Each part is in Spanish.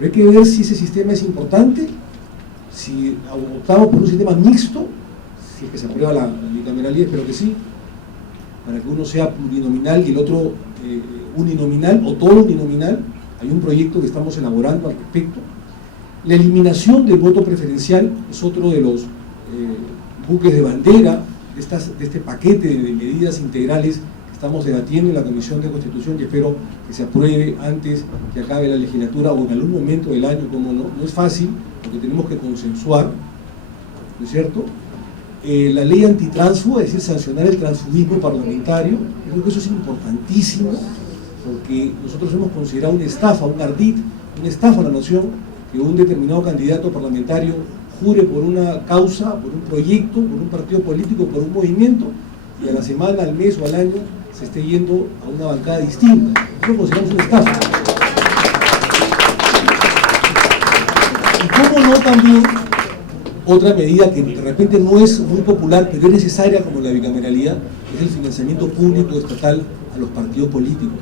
Pero hay que ver si ese sistema es importante, si optamos por un sistema mixto, si es que se aprueba la bicameralidad, espero que sí, para que uno sea plurinominal y el otro uninominal o todo uninominal. Hay un proyecto que estamos elaborando al respecto. La eliminación del voto preferencial es otro de los buques de bandera de este paquete de medidas integrales que estamos debatiendo en la Comisión de Constitución, y espero que se apruebe antes que acabe la legislatura o en algún momento del año, como no es fácil, porque tenemos que consensuar, ¿no es cierto? La ley antitransfuga, es decir, sancionar el transfugismo parlamentario. Creo que eso es importantísimo, porque nosotros hemos considerado una estafa, un ardid, una estafa a la nación, que un determinado candidato parlamentario jure por una causa, por un proyecto, por un partido político, por un movimiento, y a la semana, al mes o al año se esté yendo a una bancada distinta. Eso lo consideramos una estafa. Y cómo no también otra medida que de repente no es muy popular, pero es necesaria como la bicameralidad, es el financiamiento público estatal a los partidos políticos.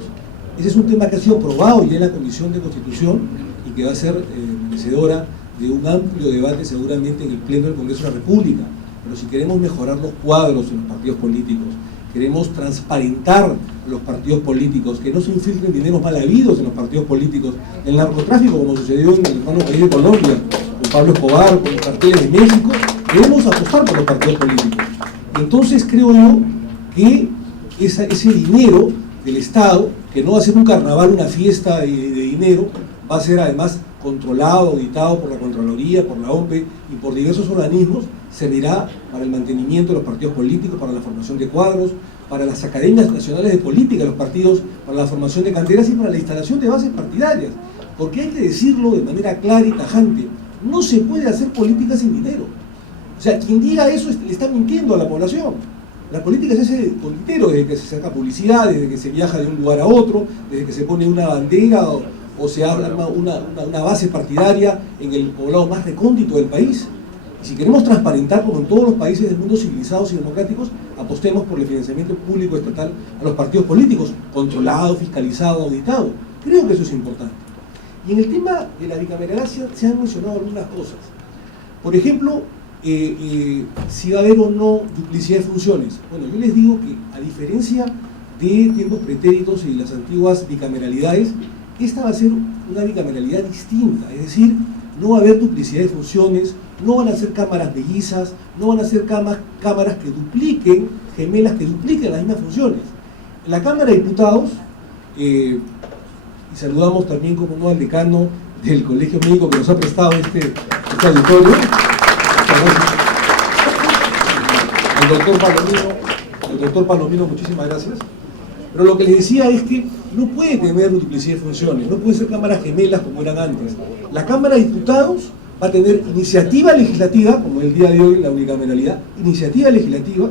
Ese es un tema que ha sido aprobado ya en la Comisión de Constitución y que va a ser merecedora de un amplio debate seguramente en el Pleno del Congreso de la República. Pero si queremos mejorar los cuadros en los partidos políticos, queremos transparentar los partidos políticos, que no se infiltren dineros mal habidos en los partidos políticos, el narcotráfico, como sucedió en el hermano país de Colombia, con Pablo Escobar, con los carteles de México, debemos apostar por los partidos políticos. Entonces creo yo que ese dinero del Estado, que no va a ser un carnaval, una fiesta de dinero, va a ser además controlado, auditado por la Contraloría, por la OMPE y por diversos organismos, servirá para el mantenimiento de los partidos políticos, para la formación de cuadros, para las academias nacionales de política de los partidos, para la formación de canteras y para la instalación de bases partidarias. Porque hay que decirlo de manera clara y tajante, no se puede hacer política sin dinero. O sea, quien diga eso le está mintiendo a la población. La política se hace con dinero, desde que se saca publicidad, desde que se viaja de un lugar a otro, desde que se pone una bandera o se arma una base partidaria en el poblado más recóndito del país. Y si queremos transparentar, como en todos los países del mundo civilizados y democráticos, apostemos por el financiamiento público estatal a los partidos políticos, controlado, fiscalizado, auditado. Creo que eso es importante. Y en el tema de la bicameralidad se han mencionado algunas cosas. Por ejemplo, si va a haber o no duplicidad de funciones. Bueno, yo les digo que, a diferencia de tiempos pretéritos y las antiguas bicameralidades, esta va a ser una bicameralidad distinta, es decir, no va a haber duplicidad de funciones, no van a ser cámaras mellizas, no van a ser cámaras que dupliquen, gemelas que dupliquen las mismas funciones. En la Cámara de Diputados, y saludamos también, como no, al decano del Colegio Médico que nos ha prestado este auditorio, el doctor Palomino, muchísimas gracias. Pero lo que les decía es que no puede tener duplicidad de funciones, no puede ser cámaras gemelas como eran antes. La Cámara de Diputados va a tener iniciativa legislativa, como el día de hoy la unicameralidad, iniciativa legislativa,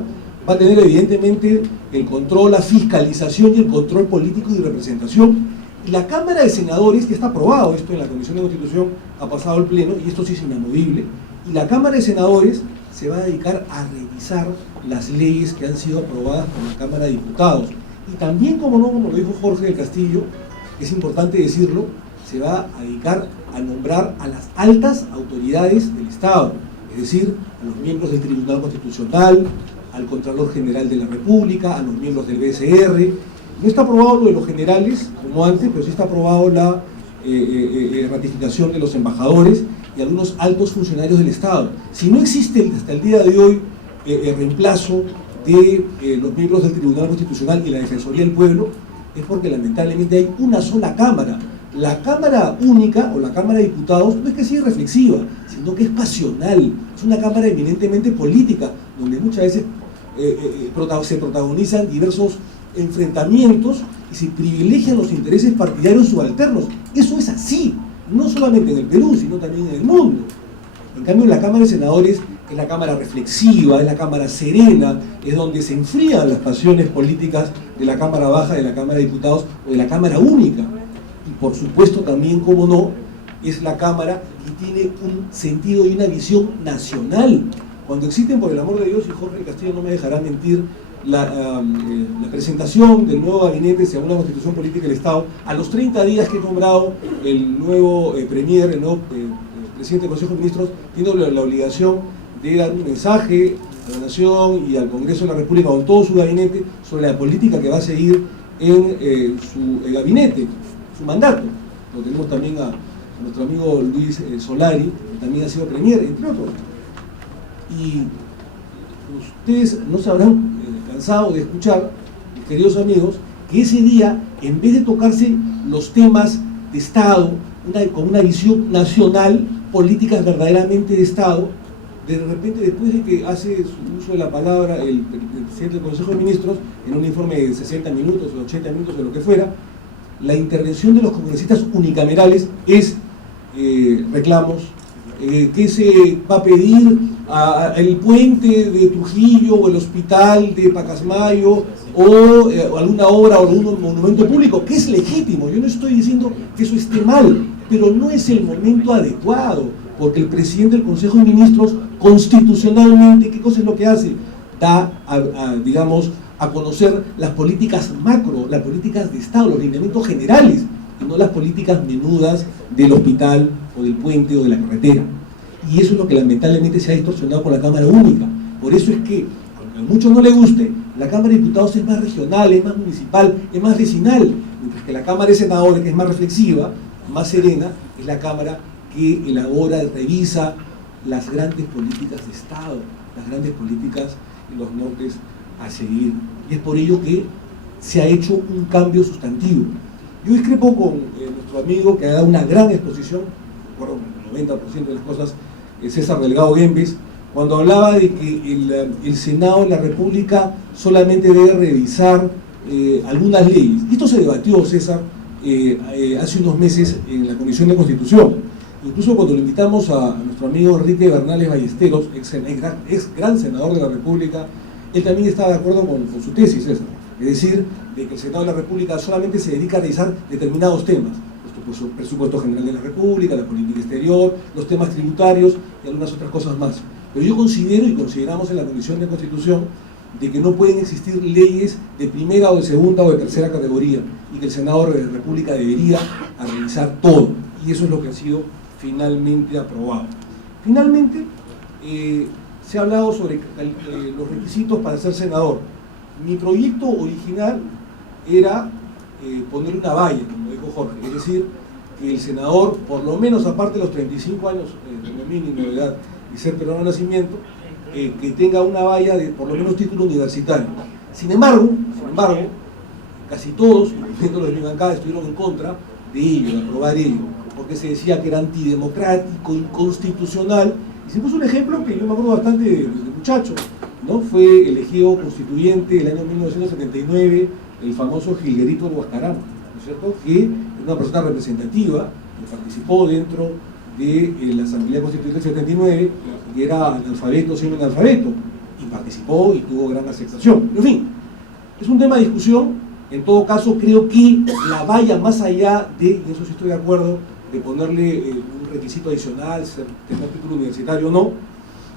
va a tener evidentemente el control, la fiscalización y el control político y de representación. Y la Cámara de Senadores, que está aprobado esto en la Comisión de Constitución, ha pasado al Pleno, y esto sí es inamovible, y la Cámara de Senadores se va a dedicar a revisar las leyes que han sido aprobadas por la Cámara de Diputados. Y también, como lo dijo Jorge del Castillo, es importante decirlo, se va a dedicar a nombrar a las altas autoridades del Estado, es decir, a los miembros del Tribunal Constitucional, al Contralor General de la República, a los miembros del BCR. No está aprobado lo de los generales, como antes, pero sí está aprobado la ratificación de los embajadores y algunos altos funcionarios del Estado. Si no existe hasta el día de hoy el reemplazo de los miembros del Tribunal Constitucional y la Defensoría del Pueblo, es porque lamentablemente hay una sola Cámara. La Cámara única, o la Cámara de Diputados, no es que sea reflexiva, sino que es pasional. Es una Cámara eminentemente política, donde muchas veces se protagonizan diversos enfrentamientos y se privilegian los intereses partidarios subalternos. Eso es así, no solamente en el Perú, sino también en el mundo. En cambio, la Cámara de Senadores es la Cámara reflexiva, es la Cámara serena, es donde se enfrían las pasiones políticas de la Cámara Baja, de la Cámara de Diputados o de la Cámara Única. Y por supuesto también, como no, es la Cámara que tiene un sentido y una visión nacional. Cuando existen, por el amor de Dios, y Jorge Castillo no me dejará mentir, la presentación del nuevo gabinete según la Constitución Política del Estado, a los 30 días que he nombrado el nuevo premier, el nuevo presidente del Consejo de Ministros, tiene la obligación de dar un mensaje a la Nación y al Congreso de la República con todo su gabinete sobre la política que va a seguir en su gabinete, su mandato. Lo tenemos también a nuestro amigo Luis Solari, que también ha sido premier, entre otros. Y ustedes no se habrán cansado de escuchar, mis queridos amigos, que ese día, en vez de tocarse los temas de Estado, con una visión nacional, políticas verdaderamente de Estado, de repente, después de que hace su uso de la palabra el presidente del Consejo de Ministros, en un informe de 60 minutos o 80 minutos, de lo que fuera, la intervención de los congresistas unicamerales es reclamos, que se va a pedir el puente de Trujillo o el hospital de Pacasmayo o alguna obra o algún monumento público, que es legítimo. Yo no estoy diciendo que eso esté mal, pero no es el momento adecuado, porque el presidente del Consejo de Ministros constitucionalmente, ¿qué cosa es lo que hace? Da, digamos, a conocer las políticas macro, las políticas de Estado, los lineamientos generales, y no las políticas menudas del hospital o del puente o de la carretera. Y eso es lo que lamentablemente se ha distorsionado con la Cámara Única. Por eso es que, aunque a muchos no les guste, la Cámara de Diputados es más regional, es más municipal, es más vecinal, mientras que la Cámara de Senadores, que es más reflexiva, más serena, es la Cámara que elabora, revisa las grandes políticas de Estado, las grandes políticas y los nortes a seguir. Y es por ello que se ha hecho un cambio sustantivo. Yo discrepo con nuestro amigo que ha dado una gran exposición, por el 90% de las cosas, César Delgado Guembes, cuando hablaba de que el Senado de la República solamente debe revisar algunas leyes. Esto se debatió, César, hace unos meses en la Comisión de Constitución. Incluso cuando lo invitamos a nuestro amigo Enrique Bernales Ballesteros, ex gran senador de la República, él también estaba de acuerdo con su tesis, César. Es decir, de que el Senado de la República solamente se dedica a revisar determinados temas, el presupuesto general de la República, la política exterior, los temas tributarios y algunas otras cosas más. Pero yo considero y consideramos en la Comisión de Constitución de que no pueden existir leyes de primera o de segunda o de tercera categoría y que el Senado de la República debería revisar todo. Y eso es lo que ha sido finalmente aprobado. Finalmente, se ha hablado sobre los requisitos para ser senador. Mi proyecto original era poner una valla, como dijo Jorge, es decir, que el senador, por lo menos aparte de los 35 años de mínimo de edad y ser peruano de nacimiento, que tenga una valla de por lo menos título universitario. Sin embargo, casi todos, incluyendo los de mi bancada, estuvieron en contra de ello, de aprobar ello, porque se decía que era antidemocrático, inconstitucional, y se puso un ejemplo que yo me acuerdo bastante de muchacho, ¿no? Fue elegido constituyente el año 1979 el famoso Gilguerito Huascarán, ¿no es cierto?, que es una persona representativa, que participó dentro de la Asamblea Constituyente del 79, que era analfabeto, semi-analfabeto, y participó y tuvo gran aceptación. En fin, es un tema de discusión. En todo caso, creo que la valla más allá de, y eso sí estoy de acuerdo, de ponerle un requisito adicional, tener título universitario o no,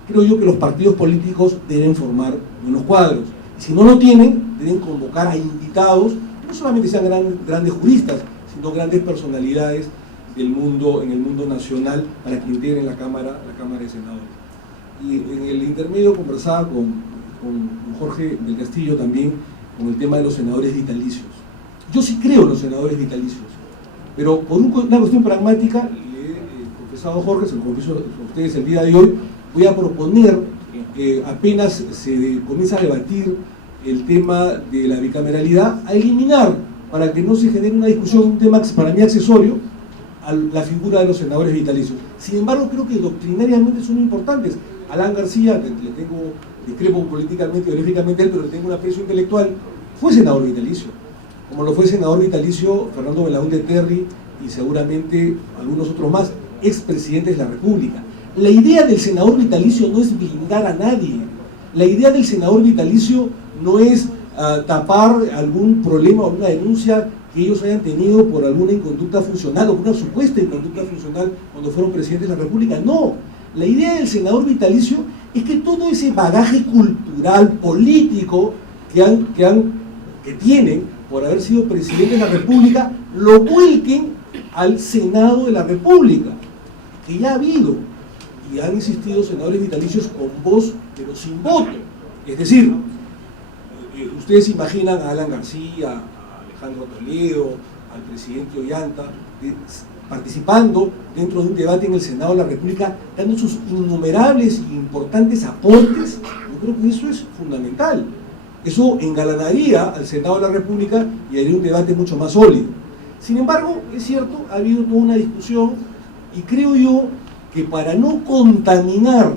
creo yo que los partidos políticos deben formar unos cuadros. Y si no lo tienen, deben convocar a invitados, no solamente sean grandes juristas, sino grandes personalidades del mundo, en el mundo nacional, para que integren la Cámara de Senadores. Y en el intermedio conversaba con Jorge del Castillo también, con el tema de los senadores vitalicios. Yo sí creo en los senadores vitalicios, pero por una cuestión pragmática, le he confesado a Jorge, se lo confieso a ustedes el día de hoy, voy a proponer, apenas se comienza a debatir el tema de la bicameralidad, a eliminar, para que no se genere una discusión, un tema para mí accesorio, a la figura de los senadores vitalicios. Sin embargo, creo que doctrinariamente son importantes. Alan García, que le tengo, discrepo políticamente, ideológicamente, pero le tengo un aprecio intelectual, fue senador vitalicio, como lo fue senador vitalicio Fernando Belaúnde Terry y seguramente algunos otros más, expresidentes de la República. La idea del senador vitalicio no es blindar a nadie. La idea del senador vitalicio no es tapar algún problema o una denuncia que ellos hayan tenido por alguna inconducta funcional o una supuesta inconducta funcional cuando fueron presidentes de la República. No, la idea del senador vitalicio es que todo ese bagaje cultural, político, que tienen por haber sido presidente de la República, lo vuelquen al Senado de la República, que ya ha habido, y han existido senadores vitalicios con voz, pero sin voto. Es decir, ustedes imaginan a Alan García, a Alejandro Toledo, al presidente Ollanta, participando dentro de un debate en el Senado de la República, dando sus innumerables e importantes aportes. Yo creo que eso es fundamental. Eso engalanaría al Senado de la República y haría un debate mucho más sólido. Sin embargo, es cierto, ha habido toda una discusión, y creo yo que para no contaminar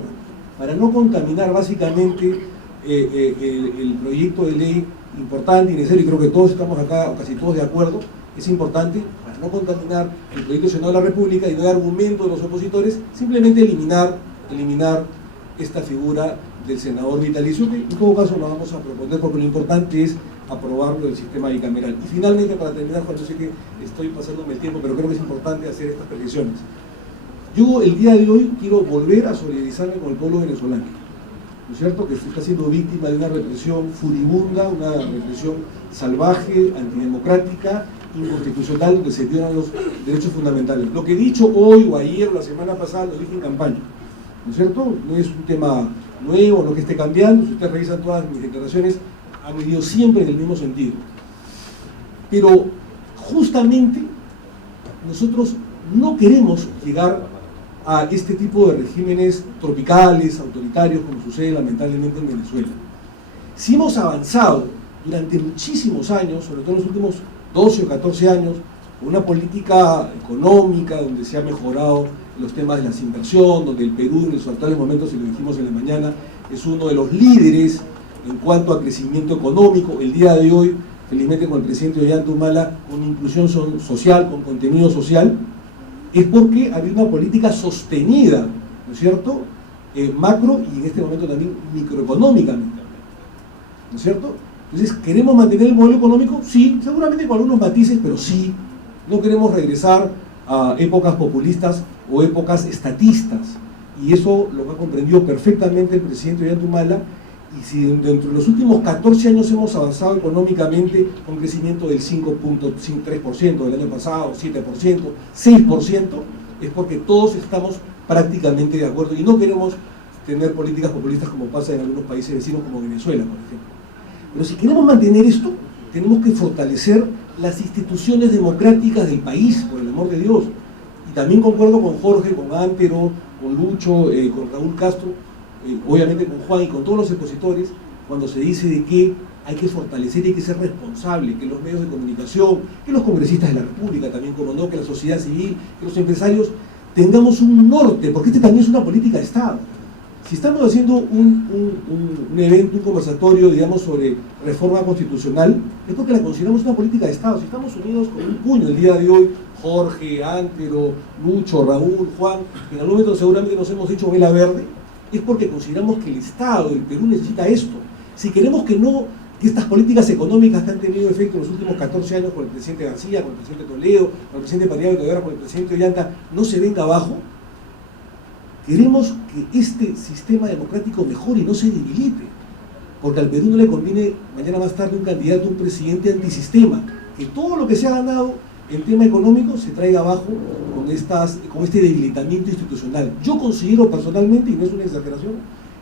básicamente el proyecto de ley importante y necesario, y creo que todos estamos acá, o casi todos de acuerdo, es importante, para no contaminar el proyecto del Senado de la República y no dar argumento de los opositores, simplemente eliminar esta figura del senador vitalicio, que en todo caso lo vamos a proponer, porque lo importante es aprobarlo del sistema bicameral. Y finalmente, para terminar, Juan, yo sé que estoy pasándome el tiempo, pero creo que es importante hacer estas precisiones. Yo el día de hoy quiero volver a solidarizarme con el pueblo venezolano, ¿no es cierto?, que está siendo víctima de una represión furibunda, una represión salvaje, antidemocrática, inconstitucional, donde se violan los derechos fundamentales. Lo que he dicho hoy o ayer o la semana pasada lo dije en campaña, ¿no es cierto? No es un tema nuevo, no que esté cambiando. Si ustedes revisan todas mis declaraciones, han ido siempre en el mismo sentido. Pero justamente nosotros no queremos llegar a este tipo de regímenes tropicales, autoritarios, como sucede lamentablemente en Venezuela. Si hemos avanzado durante muchísimos años, sobre todo en los últimos 12 o 14 años, con una política económica donde se ha mejorado los temas de la inversión, donde el Perú en sus actuales momentos, y lo dijimos en la mañana, es uno de los líderes en cuanto a crecimiento económico. El día de hoy, felizmente con el presidente Ollanta Humala, con inclusión social, con contenido social, es porque había una política sostenida, ¿no es cierto?, macro y en este momento también microeconómicamente, ¿no es cierto? Entonces, ¿queremos mantener el modelo económico? Sí, seguramente con algunos matices, pero sí. No queremos regresar a épocas populistas o épocas estatistas, y eso lo ha comprendido perfectamente el presidente Ollanta Humala. Y si dentro de los últimos 14 años hemos avanzado económicamente con crecimiento del 5.3% del año pasado, 7%, 6%, es porque todos estamos prácticamente de acuerdo y no queremos tener políticas populistas como pasa en algunos países vecinos como Venezuela, por ejemplo. Pero si queremos mantener esto, tenemos que fortalecer las instituciones democráticas del país, por el amor de Dios. Y también concuerdo con Jorge, con Antero, con Lucho, con Raúl Castro, obviamente con Juan y con todos los expositores, cuando se dice de que hay que fortalecer y hay que ser responsable, que los medios de comunicación, que los congresistas de la República también, como no, que la sociedad civil, que los empresarios tengamos un norte, porque este también es una política de Estado. Si estamos haciendo un evento, un conversatorio, digamos, sobre reforma constitucional, es porque la consideramos una política de Estado. Si estamos unidos con un puño el día de hoy, Jorge, Antero, Lucho, Raúl, Juan, en algún momento seguramente nos hemos dicho vela verde, es porque consideramos que el Estado, el Perú, necesita esto. Si queremos que estas políticas económicas que han tenido efecto en los últimos 14 años con el presidente García, con el presidente Toledo, con el presidente Paniagua y ahora con el presidente Ollanta, no se venga abajo, queremos que este sistema democrático mejore y no se debilite, porque al Perú no le conviene mañana más tarde un candidato, un presidente antisistema, que todo lo que se ha ganado en tema económico se traiga abajo con este debilitamiento institucional. Yo considero personalmente, y no es una exageración,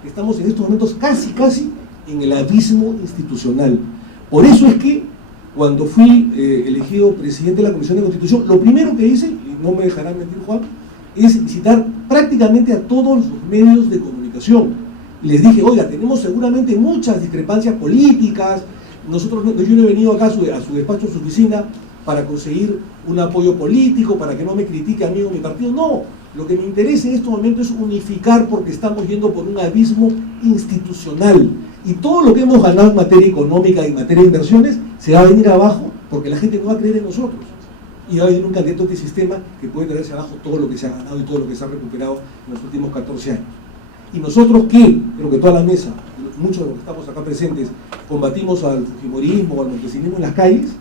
que estamos en estos momentos casi en el abismo institucional. Por eso es que cuando fui elegido presidente de la Comisión de Constitución, lo primero que hice, y no me dejarán mentir Juan, es visitar prácticamente a todos los medios de comunicación. Y les dije, oiga, tenemos seguramente muchas discrepancias políticas, yo no he venido acá a su despacho, a su oficina, para conseguir un apoyo político, para que no me critique a mí o a mi partido. No, lo que me interesa en estos momentos es unificar, porque estamos yendo por un abismo institucional. Y todo lo que hemos ganado en materia económica y en materia de inversiones se va a venir abajo, porque la gente no va a creer en nosotros. Y va a venir un candidato antisistema que puede traerse abajo todo lo que se ha ganado y todo lo que se ha recuperado en los últimos 14 años. Y nosotros que, creo que toda la mesa, muchos de los que estamos acá presentes, combatimos al fujimorismo o al montesinismo en las calles,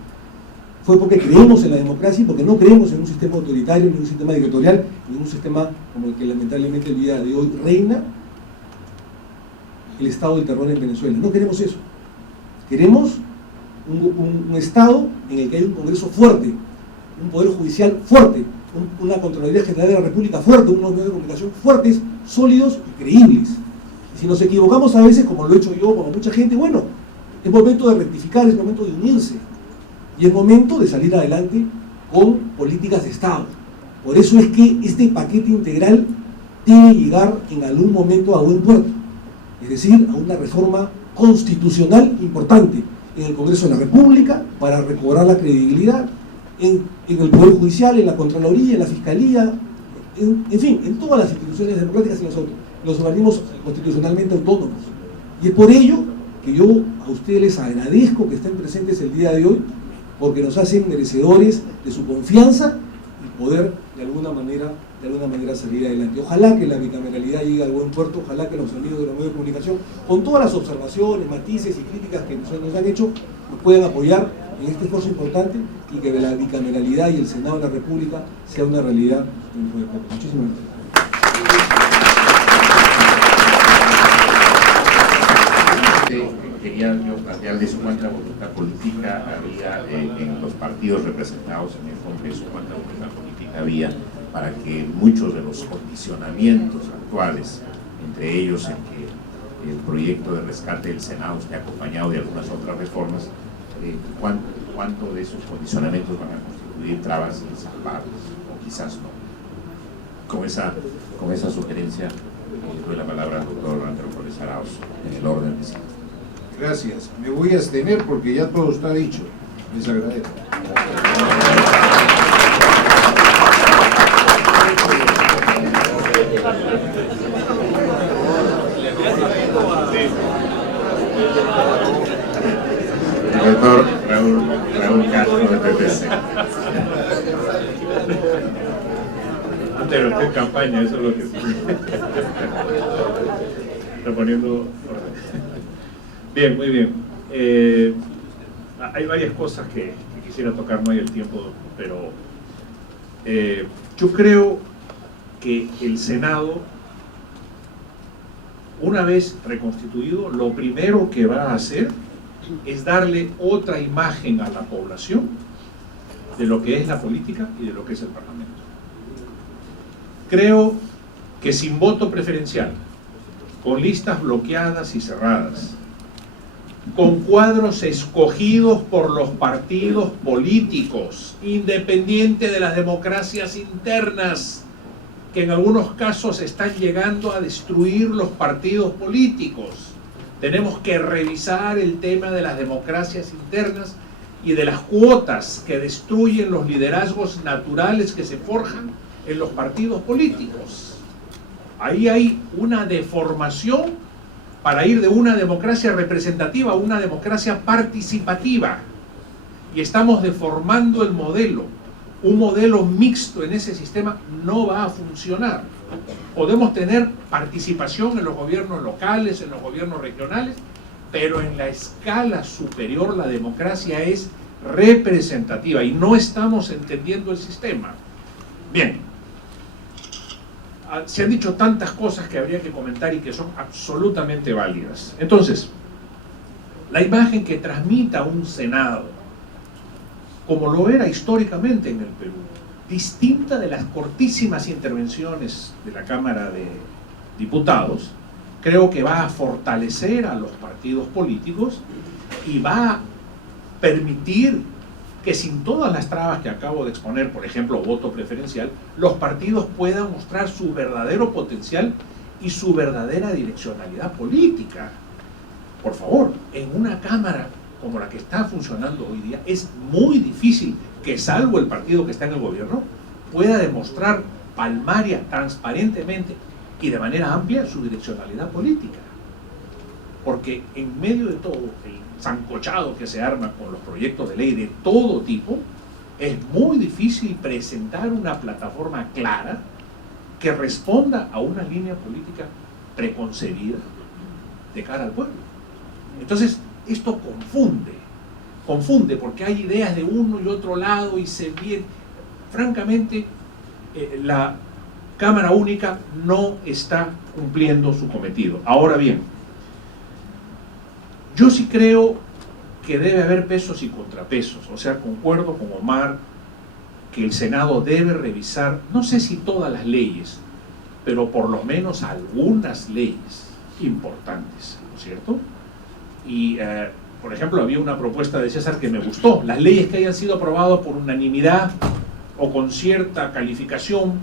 fue porque creemos en la democracia y porque no creemos en un sistema autoritario, ni un sistema dictatorial, ni un sistema como el que lamentablemente el día de hoy reina, el estado del terror en Venezuela. No queremos eso. Queremos un Estado en el que hay un Congreso fuerte, un Poder Judicial fuerte, una Contraloría General de la República fuerte, unos medios de comunicación fuertes, sólidos y creíbles. Y si nos equivocamos a veces, como lo he hecho yo, como mucha gente, bueno, es momento de rectificar, es momento de unirse y es momento de salir adelante con políticas de Estado. Por eso es que este paquete integral debe llegar en algún momento a buen puerto, es decir, a una reforma constitucional importante en el Congreso de la República para recobrar la credibilidad, en el Poder Judicial, en la Contraloría, en la Fiscalía, en fin, en todas las instituciones democráticas y los organismos constitucionalmente autónomos. Y es por ello que yo a ustedes les agradezco que estén presentes el día de hoy, porque nos hacen merecedores de su confianza y poder de alguna manera salir adelante. Ojalá que la bicameralidad llegue al buen puerto, ojalá que los amigos de los medios de comunicación, con todas las observaciones, matices y críticas que nos han hecho, nos puedan apoyar en este esfuerzo importante y que la bicameralidad y el Senado de la República sea una realidad dentro de poco. Muchísimas gracias. Quería yo plantearles cuánta voluntad política había en los partidos representados en el Congreso, cuánta voluntad política había para que muchos de los condicionamientos actuales, entre ellos en que el proyecto de rescate del Senado esté acompañado de algunas otras reformas, cuánto de esos condicionamientos van a constituir trabas insalvables, o quizás no. Con esa sugerencia, doy la palabra al doctor Andrés Flores Arauz, en el orden de siguiente. Gracias. Me voy a abstener porque ya todo está dicho. Les agradezco. El doctor Raúl Castro de PPC. Antes de hacer campaña, eso es lo que está poniendo orden. Bien, muy bien. Hay varias cosas que quisiera tocar, no hay el tiempo, pero yo creo que el Senado, una vez reconstituido, lo primero que va a hacer es darle otra imagen a la población de lo que es la política y de lo que es el Parlamento. Creo que sin voto preferencial, con listas bloqueadas y cerradas, con cuadros escogidos por los partidos políticos, independiente de las democracias internas, que en algunos casos están llegando a destruir los partidos políticos. Tenemos que revisar el tema de las democracias internas y de las cuotas que destruyen los liderazgos naturales que se forjan en los partidos políticos. Ahí hay una deformación para ir de una democracia representativa a una democracia participativa. Y estamos deformando el modelo. Un modelo mixto en ese sistema no va a funcionar. Podemos tener participación en los gobiernos locales, en los gobiernos regionales, pero en la escala superior la democracia es representativa y no estamos entendiendo el sistema. Bien, se han dicho tantas cosas que habría que comentar y que son absolutamente válidas. Entonces, la imagen que transmita un Senado, como lo era históricamente en el Perú, distinta de las cortísimas intervenciones de la Cámara de Diputados, creo que va a fortalecer a los partidos políticos y va a permitir que sin todas las trabas que acabo de exponer, por ejemplo, voto preferencial, los partidos puedan mostrar su verdadero potencial y su verdadera direccionalidad política. Por favor, en una Cámara como la que está funcionando hoy día, es muy difícil que, salvo el partido que está en el gobierno, pueda demostrar palmaria, transparentemente y de manera amplia su direccionalidad política. Porque en medio de todo el sancochado que se arma con los proyectos de ley de todo tipo, es muy difícil presentar una plataforma clara que responda a una línea política preconcebida de cara al pueblo. Entonces, esto confunde porque hay ideas de uno y otro lado y se viene. Francamente, la Cámara Única no está cumpliendo su cometido. Ahora bien, yo sí creo que debe haber pesos y contrapesos. O sea, concuerdo con Omar que el Senado debe revisar, no sé si todas las leyes, pero por lo menos algunas leyes importantes, ¿no es cierto? Y, por ejemplo, había una propuesta de César que me gustó: las leyes que hayan sido aprobadas por unanimidad o con cierta calificación,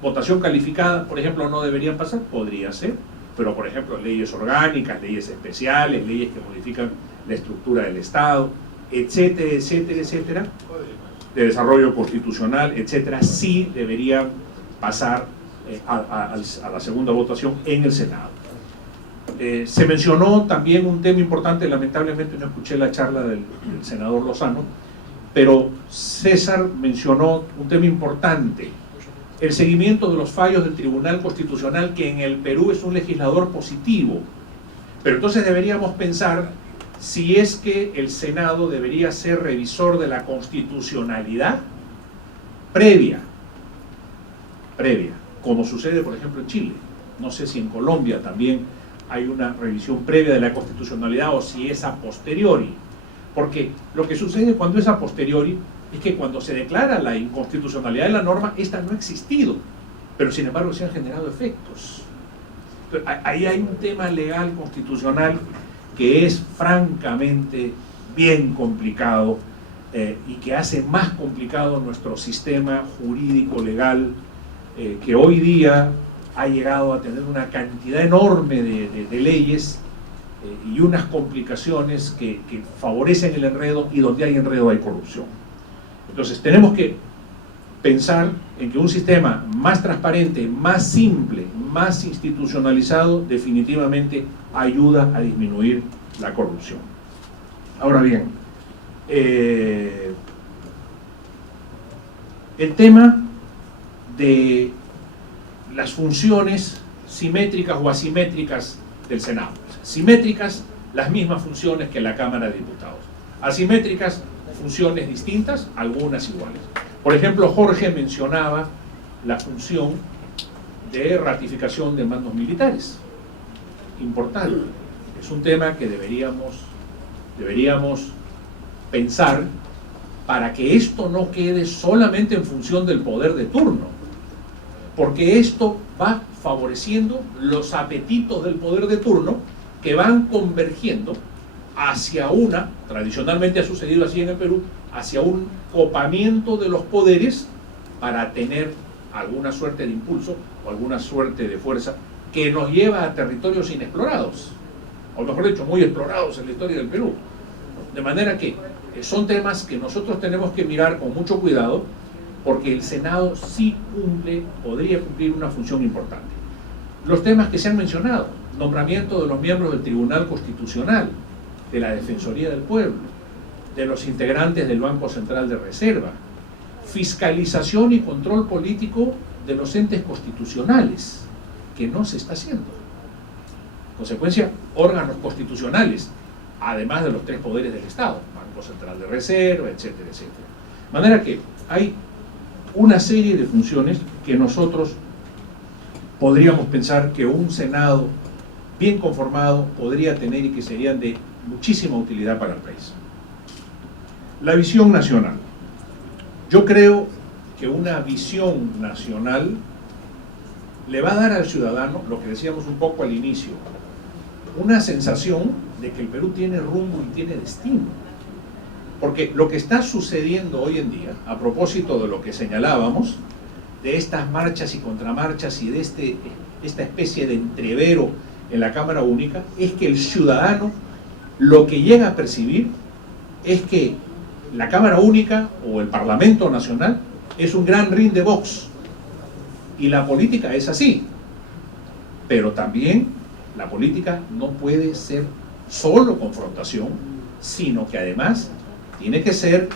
votación calificada, por ejemplo, no deberían pasar. Podría ser, pero por ejemplo, leyes orgánicas, leyes especiales, leyes que modifican la estructura del Estado, etcétera, etcétera, etcétera, de desarrollo constitucional, etcétera, sí deberían pasar a la segunda votación en el Senado. Se mencionó también un tema importante, lamentablemente no escuché la charla del senador Lozano, pero César mencionó un tema importante: el seguimiento de los fallos del Tribunal Constitucional, que en el Perú es un legislador positivo. Pero entonces deberíamos pensar si es que el Senado debería ser revisor de la constitucionalidad previa, como sucede por ejemplo en Chile. No sé si en Colombia también hay una revisión previa de la constitucionalidad o si es a posteriori. Porque lo que sucede cuando es a posteriori es que cuando se declara la inconstitucionalidad de la norma, esta no ha existido, pero sin embargo se han generado efectos. Ahí hay un tema legal constitucional que es francamente bien complicado y que hace más complicado nuestro sistema jurídico legal, que hoy día ha llegado a tener una cantidad enorme de leyes y unas complicaciones que favorecen el enredo, y donde hay enredo hay corrupción. Entonces tenemos que pensar en que un sistema más transparente, más simple, más institucionalizado, definitivamente ayuda a disminuir la corrupción. Ahora bien, el tema de las funciones simétricas o asimétricas del Senado. Simétricas, las mismas funciones que la Cámara de Diputados. Asimétricas, funciones distintas, algunas iguales. Por ejemplo, Jorge mencionaba la función de ratificación de mandos militares. Importante. Es un tema que deberíamos pensar para que esto no quede solamente en función del poder de turno, porque esto va favoreciendo los apetitos del poder de turno, que van convergiendo hacia tradicionalmente ha sucedido así en el Perú, hacia un copamiento de los poderes para tener alguna suerte de impulso o alguna suerte de fuerza que nos lleva a territorios inexplorados, o mejor dicho, muy explorados en la historia del Perú. De manera que son temas que nosotros tenemos que mirar con mucho cuidado, porque el Senado sí podría cumplir una función importante. Los temas que se han mencionado: nombramiento de los miembros del Tribunal Constitucional, de la Defensoría del Pueblo, de los integrantes del Banco Central de Reserva, fiscalización y control político de los entes constitucionales, que no se está haciendo. Consecuencia, órganos constitucionales, además de los 3 poderes del Estado, Banco Central de Reserva, etcétera, etcétera. De manera que hay una serie de funciones que nosotros podríamos pensar que un Senado bien conformado podría tener y que serían de muchísima utilidad para el país. La visión nacional. Yo creo que una visión nacional le va a dar al ciudadano, lo que decíamos un poco al inicio, una sensación de que el Perú tiene rumbo y tiene destino. Porque lo que está sucediendo hoy en día, a propósito de lo que señalábamos, de estas marchas y contramarchas y de esta especie de entrevero en la Cámara Única, es que el ciudadano lo que llega a percibir es que la Cámara Única o el Parlamento Nacional es un gran ring de box, y la política es así, pero también la política no puede ser solo confrontación, sino que además tiene que ser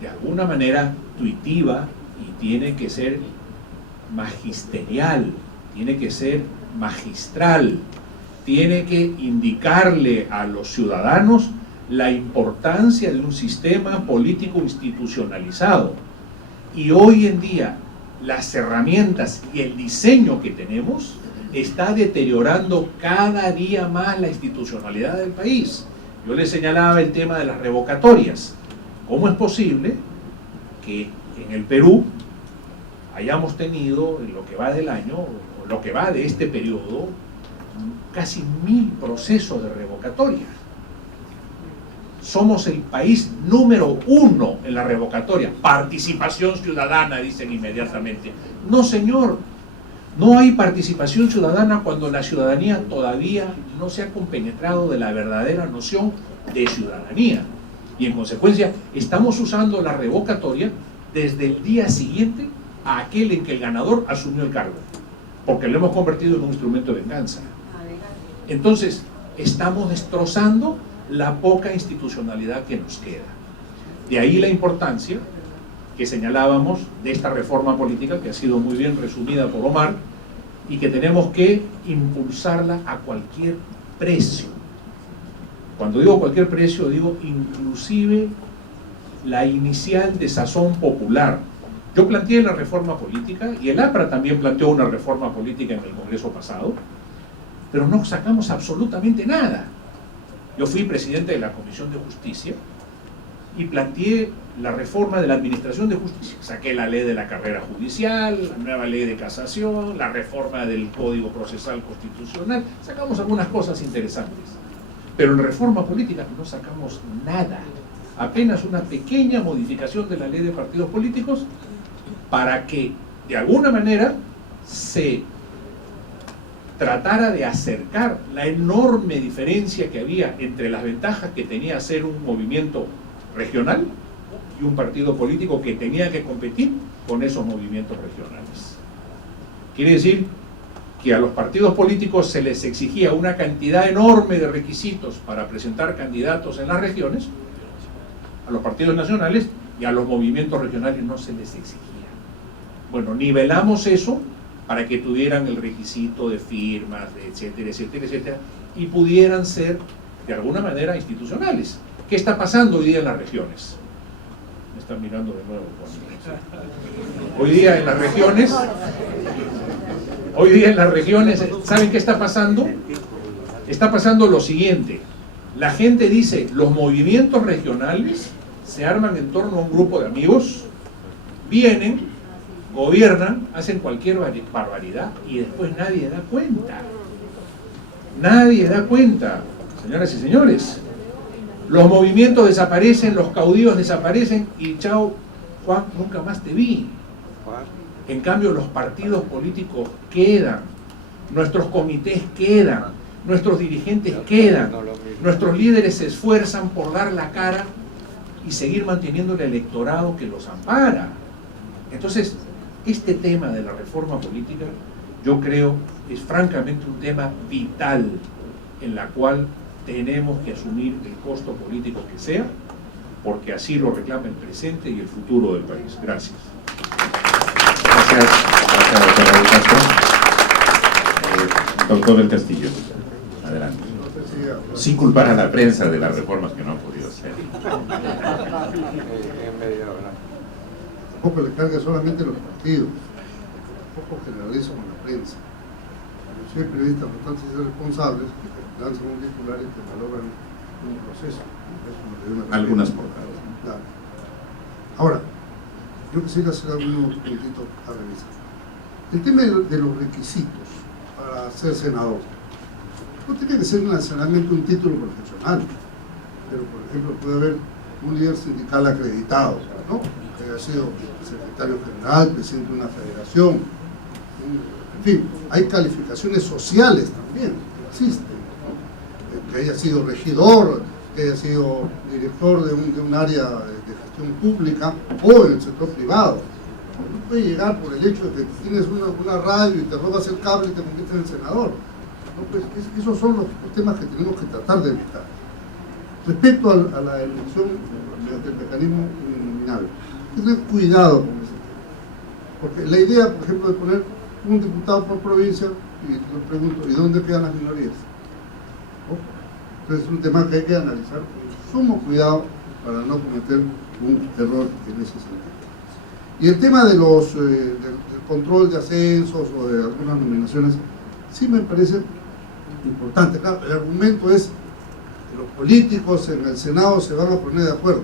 de alguna manera intuitiva y tiene que ser magisterial, tiene que ser magistral, tiene que indicarle a los ciudadanos la importancia de un sistema político institucionalizado. Y hoy en día las herramientas y el diseño que tenemos está deteriorando cada día más la institucionalidad del país. Yo les señalaba el tema de las revocatorias. ¿Cómo es posible que en el Perú hayamos tenido, en lo que va del año, o lo que va de este periodo, casi 1000 procesos de revocatoria? Somos el país número 1 en la revocatoria. Participación ciudadana, dicen inmediatamente. No, señor, no hay participación ciudadana cuando la ciudadanía todavía no se ha compenetrado de la verdadera noción de ciudadanía. Y en consecuencia, estamos usando la revocatoria desde el día siguiente a aquel en que el ganador asumió el cargo, porque lo hemos convertido en un instrumento de venganza. Entonces, estamos destrozando la poca institucionalidad que nos queda. De ahí la importancia que señalábamos de esta reforma política, que ha sido muy bien resumida por Omar, y que tenemos que impulsarla a cualquier precio. Cuando digo cualquier precio, digo inclusive la inicial de sazón popular. Yo planteé la reforma política, y el APRA también planteó una reforma política en el Congreso pasado, pero no sacamos absolutamente nada. Yo fui presidente de la Comisión de Justicia y planteé la reforma de la Administración de Justicia. Saqué la ley de la carrera judicial, la nueva ley de casación, la reforma del Código Procesal Constitucional. Sacamos algunas cosas interesantes. Pero en reforma política no sacamos nada. Apenas una pequeña modificación de la ley de partidos políticos para que, de alguna manera, se tratara de acercar la enorme diferencia que había entre las ventajas que tenía ser un movimiento regional y un partido político que tenía que competir con esos movimientos regionales. Quiere decir que a los partidos políticos se les exigía una cantidad enorme de requisitos para presentar candidatos en las regiones, a los partidos nacionales, y a los movimientos regionales no se les exigía. Bueno, nivelamos eso para que tuvieran el requisito de firmas, de etcétera, etcétera, etcétera, y pudieran ser, de alguna manera, institucionales. ¿Qué está pasando hoy día en las regiones? Me están mirando de nuevo, Juan. Hoy día en las regiones, ¿saben qué está pasando? Está pasando lo siguiente. La gente dice, los movimientos regionales se arman en torno a un grupo de amigos, vienen, gobiernan, hacen cualquier barbaridad y después nadie da cuenta. Nadie da cuenta, señoras y señores. Los movimientos desaparecen, los caudillos desaparecen y chao, Juan, nunca más te vi. En cambio, los partidos políticos quedan, nuestros comités quedan, nuestros dirigentes quedan, nuestros líderes se esfuerzan por dar la cara y seguir manteniendo el electorado que los ampara. Entonces, este tema de la reforma política, yo creo, es francamente un tema vital en la cual tenemos que asumir el costo político que sea, porque así lo reclama el presente y el futuro del país. Gracias. Gracias, doctor Raúl Castro. Doctor del Castillo, adelante. Sin culpar a la prensa de las reformas que no han podido hacer. Tampoco le carga solamente a los partidos, tampoco generaliza con la prensa. Yo soy periodista, por tanto, ser responsables que lanzan un titular y que valoran un proceso. Algunas portadas. Claro. Ahora, yo quisiera hacer algunos puntitos a revisar. El tema de los requisitos para ser senador no tiene que ser necesariamente un título profesional, pero por ejemplo puede haber un líder sindical acreditado, ¿no? Que haya sido secretario general, presidente de una federación, en fin, hay calificaciones sociales también que existen, ¿no? Que haya sido regidor, que haya sido director de un área de gestión pública o en el sector privado. No puede llegar por el hecho de que tienes una radio y te robas el cable y te conviertes en senador. No, pues, esos son los temas que tenemos que tratar de evitar. Respecto a la elección mediante el mecanismo uninominal, hay que tener cuidado con eso. Porque la idea, por ejemplo, de poner un diputado por provincia, y le pregunto, ¿y dónde quedan las minorías? ¿No? Entonces es un tema que hay que analizar con sumo cuidado para no cometer un error en ese sentido. Y el tema de del control de ascensos o de algunas nominaciones, sí me parece importante. Claro, el argumento es los políticos en el Senado se van a poner de acuerdo.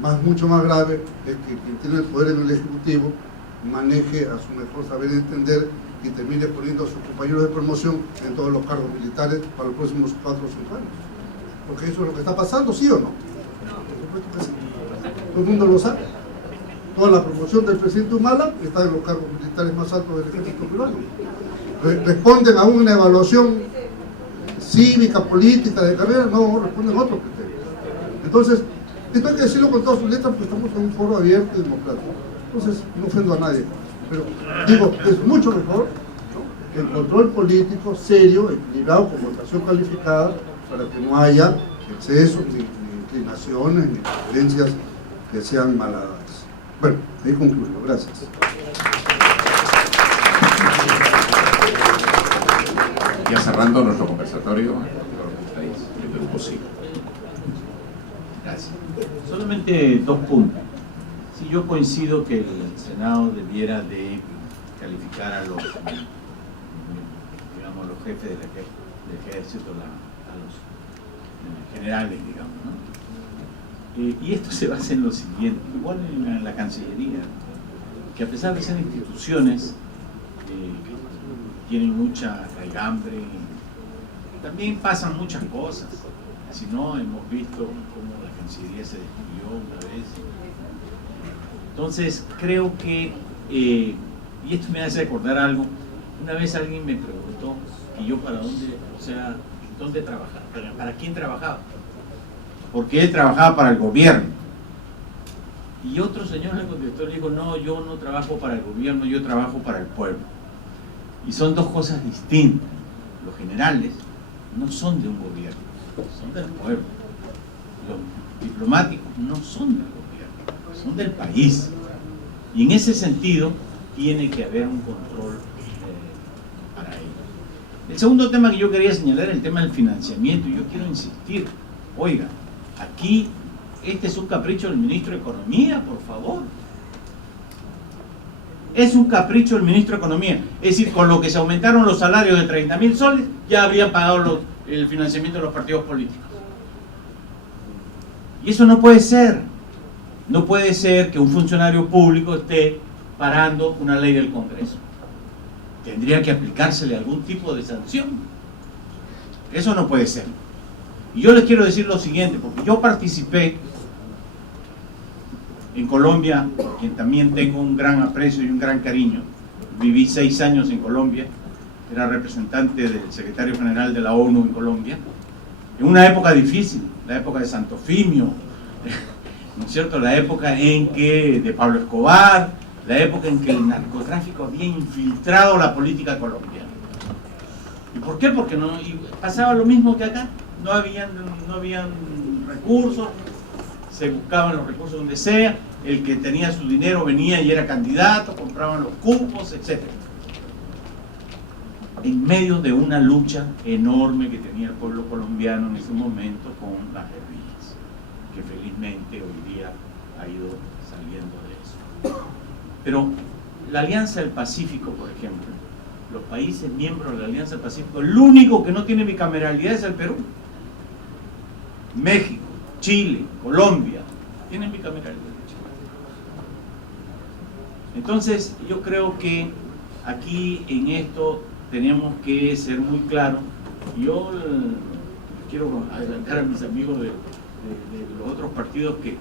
Bueno, mucho más grave es que quien tiene el poder en el Ejecutivo maneje a su mejor saber y entender y termine poniendo a sus compañeros de promoción en todos los cargos militares para los próximos 4 o 5 años. Porque eso es lo que está pasando, ¿sí o no? Por supuesto que sí. Todo el mundo lo sabe. Toda la promoción del presidente Humala está en los cargos militares más altos del ejército peruano. Responden a una evaluación cívica, política, de carrera, no responden a otros criterios. Entonces, esto hay que decirlo con todas sus letras porque estamos en un foro abierto y democrático. Entonces, no ofendo a nadie. Pero digo, es mucho mejor, ¿no?, el control político serio, equilibrado, con votación calificada, para que no haya excesos, ni inclinaciones, ni diferencias que sean malhadadas. Bueno, ahí concluyo. Gracias. Ya cerrando nuestro conversatorio, gracias. Solamente 2 puntos. Sí, yo coincido que el Senado debiera de calificar a los, digamos, los jefes del ejército, a los generales, digamos, ¿no? Y esto se basa en lo siguiente, igual en la Cancillería, que a pesar de ser instituciones, tienen mucha raigambre, también pasan muchas cosas. Si no, hemos visto cómo la Cancillería se destruyó una vez. Entonces, creo que, y esto me hace recordar algo, una vez alguien me preguntó, ¿y yo para dónde, o sea, dónde trabajaba? ¿Para quién trabajaba? Porque él trabajaba para el gobierno. Y otro señor le contestó, le dijo, no, yo no trabajo para el gobierno, yo trabajo para el pueblo. Y son dos cosas distintas. Los generales no son de un gobierno, son del pueblo. Los diplomáticos no son del gobierno, son del país. Y en ese sentido tiene que haber un control para ello. El segundo tema que yo quería señalar es el tema del financiamiento. Yo quiero insistir, oiga, aquí este es un capricho del ministro de Economía, por favor. Es un capricho del ministro de Economía. Es decir, con lo que se aumentaron los salarios de 30.000 soles, ya habrían pagado el financiamiento de los partidos políticos. Y eso no puede ser. No puede ser que un funcionario público esté parando una ley del Congreso. Tendría que aplicársele algún tipo de sanción. Eso no puede ser. Y yo les quiero decir lo siguiente, porque yo participé en Colombia, por quien también tengo un gran aprecio y un gran cariño. Viví 6 años en Colombia, era representante del secretario general de la ONU en Colombia, en una época difícil, la época de Santofimio, ¿no es cierto?, la época en que, de Pablo Escobar, la época en que el narcotráfico había infiltrado la política colombiana. ¿Y por qué? Porque no, y pasaba lo mismo que acá, no habían recursos, se buscaban los recursos donde sea, el que tenía su dinero venía y era candidato, compraban los cupos, etc. En medio de una lucha enorme que tenía el pueblo colombiano en ese momento con las guerrillas, que felizmente hoy día ha ido saliendo de eso. Pero la Alianza del Pacífico, por ejemplo, los países miembros de la Alianza del Pacífico, el único que no tiene bicameralidad es el Perú. México, Chile, Colombia, tienen bicameralidad. Entonces, yo creo que aquí en esto tenemos que ser muy claros. Yo quiero adelantar a mis amigos de los otros partidos que